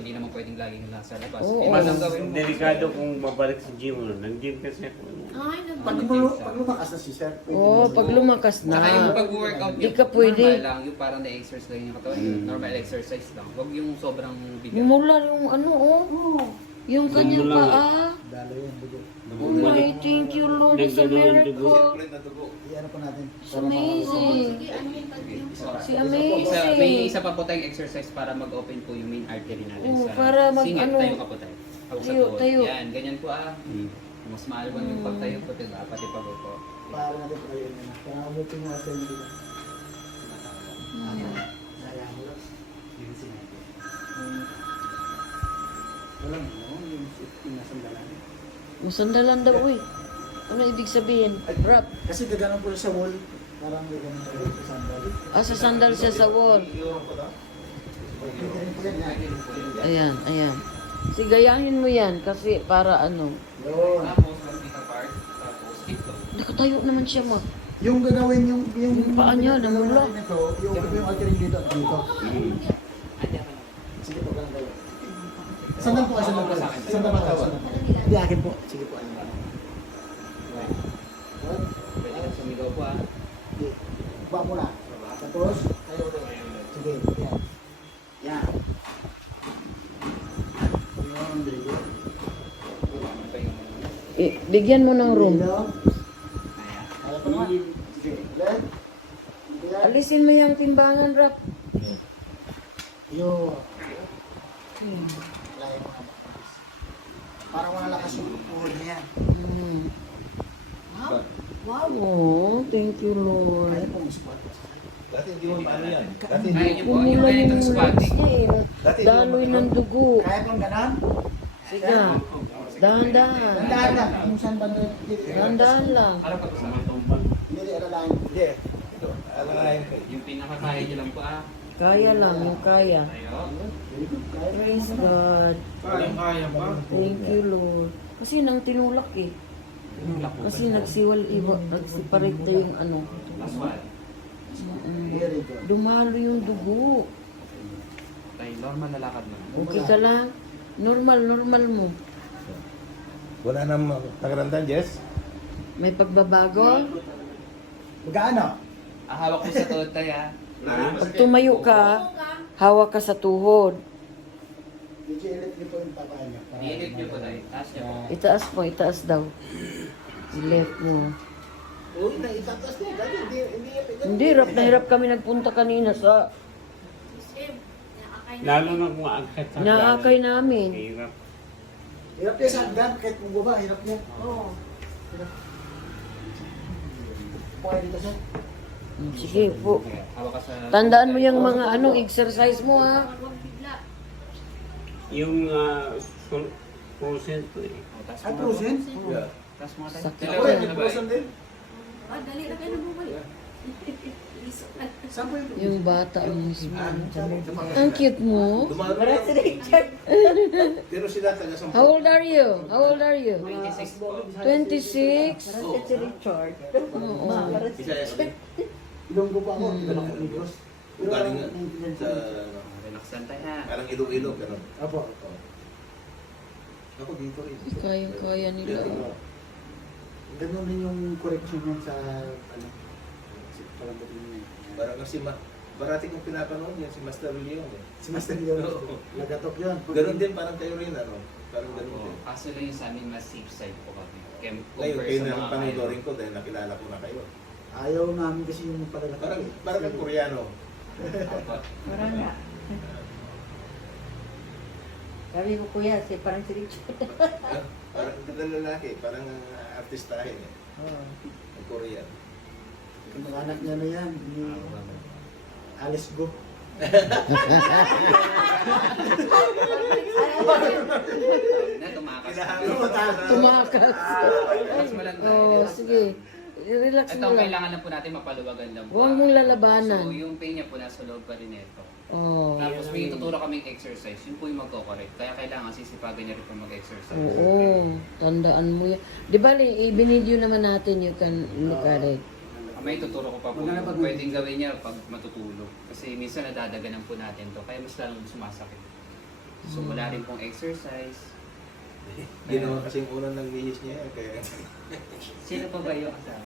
Hindi naman pwedeng laging nasa labas. Oo. Mas ang gawin mo. Delikado kung babalik sa gym. Nag-gym kasi ako. Ay, Pag lumakas na si sir, pwede Oo, mo pag na- lumakas na. Saka yung pag-workout Di niyo, ka pwede. normal lang. Yung parang na-exercise lang yung katawan. Yung normal exercise lang. Huwag yung sobrang bigat. Mula yung ano, oh. Yung kanyang Mula. paa. Dalo yung dugo. Ay, thank you, Lord. It's a miracle. I-ano po natin. It's amazing. sige, ano yung Si May amazing. isa pa po tayong exercise para mag-open po yung main artery natin Oo, sa para mag- singit. ano, Tayo ka po tayo. Hawak sa tayo, tuhod. tayo. Yan, ganyan po ah. Mas maalwan yung pagtayo po, diba? Pati pag-upo. Para natin po yun. Para mabuti mo natin dito. Sayang mo lang. Walang no, yung safety na sandalan. Masandalan daw, uy. Ano ibig sabihin? Rap. Kasi gaganon po siya sa wall. Parang gaganon tayo sa sandal. Sa sandal siya sa wall. Pwede rin po yan. Ayan, ayan. Sigayahin mo yan kasi para ano. Yun. Tapos, vertical part. Tapos, hip to. Nakatayo naman siya mo. Yung gagawin yung Yung paa niya, namula. Ito, yung gagawin yung altering dito at dito. Andiyan ka lang. Sige po, ganun kayo. Sandal po kayo, sandal po. Sandal po kayo. Hindi, akin po. Sige po, ano ba? Pwede ka sumigaw po ah. Sige. Baba muna. Tapos, tayo ulit. Sige, yan. Yan. Yun, very good. Ano pa yung Bigyan mo ng room. Hello. Ayan. Kaya po naman. Sige, ulit. Yan. Alisin mo yung timbangan, Rap. Yun. Layo mo naman. Parang wala lakas yung puhod niya. Hmm. Oh, thank you, Lord. Kaya po mag-squat. Dati hindi mo paano yan. Dati Kaya niyo po, yung Umulan ganitong yung squatting. legs niya eh. Daloy ng dugo. Kaya pong ganon? Sige. Dahan-dahan. Tandaan lang. Kung saan banda. Dahan-dahan lang. Ano pa po sa mga Hindi, alalahin. Hindi. Ito, alalayan ko. yung pinakakaya niyo lang po ah. Kaya lang, yung kaya. Tayo. Praise God. Kaya pa. Thank you, Lord. Kasi nang tinulak eh. Kasi nagseparate yung ano. Last one. Very good. Dumalo yung dugo. Tayo, normal na lakad mo. Okay ka lang? Normal mo. Wala nang pagrandan, Jess? May pagbabago? Magkano? Hawak ko sa tuhod tayo ah. Pag tumayo ka, hawak ka sa tuhod. Medyo ilit niyo po yung papaya niyo. Nilit niyo po tayo. Taas niyo po. Itaas mo, itaas daw. I-left mo. Uy, naitatas niya. Dati hindi Hindi, hirap na hirap kami nagpunta kanina sa Lalo na kung angkat sa naakay namin. Hirap. Hirap niya sa hagdan. Kahit mong baba, hirap niya. Oo. Hirap. Pwede dito siya. Sige po. Hawak ka sa... Tandaan mo yung mga exercise mo ha. Huwag bigla. Yung frozen to eh. Taas Ay, mo nga po. prosen? Yeah. Taas mo nga tayo. Sakit. Ako rin, may prosen din. Ah, dali na kayo nabubalik. Isok na. Saan po yung Yung bata ang mismo. prosen? Ang cute mo. Dumalo yan. Pero sila taga sa... How old are you? How old are you? 26 po. 26? Oo. Isa yan. Ilonggo pa ako. Ilonggo ako Negros. Pero Galing nga naiintindihan sa... ko. Relax lang tayo ha. Parang ilog-ilog, gano'n. Apo. Ako dito rin. Kaya nila. Ganun din yung correction niya sa ano. Parang ba't yun? Parang kasi barati kong pinapanood yan, si Master Leon eh. Si Master Leon. Oo. Nagatok yun. Ganun din, parang kayo rin, ano? Parang ganun Oo. din. Kaso lang yung sa amin mas safe side po kami. Kaya Ngayon, compare kayo sa na mga ang panudorin ko dahil nakilala ko na kayo. Ayaw namin kasi yung palagatok. Parang ang Koreano. Opo. Parang nga. Sabi ko kuya, parang si Richard. Parang ang ganda ng lalaki, parang artistahin eh. Ang Korean. Yung mga anak niya na yan. Ni Alice Go. Na, tumakas. Tumakas. Relax mo lang tayo. Oh, sige. Relax Ito mo ang lang. kailangan lang po natin mapaluwagan lang po. Huwag mong lalabanan. So yung pain niya po nasa loob pa rin ito. Oh. Tapos may tuturo kaming exercise, yun po yung magko-correct. Kaya kailangan sisipagan niya rin po mag-exercise. Oo. Tandaan mo yan. Di ba, i-video naman natin, you can look at it. May tuturo ko pa po yung pwedeng gawin niya pag matutulog. Kasi minsan nadadaganan po natin to, kaya mas lalong sumasakit. So wala rin pong exercise. Ginawa kasing unang ng mihis niya, kaya Sino pa ba yung kasama?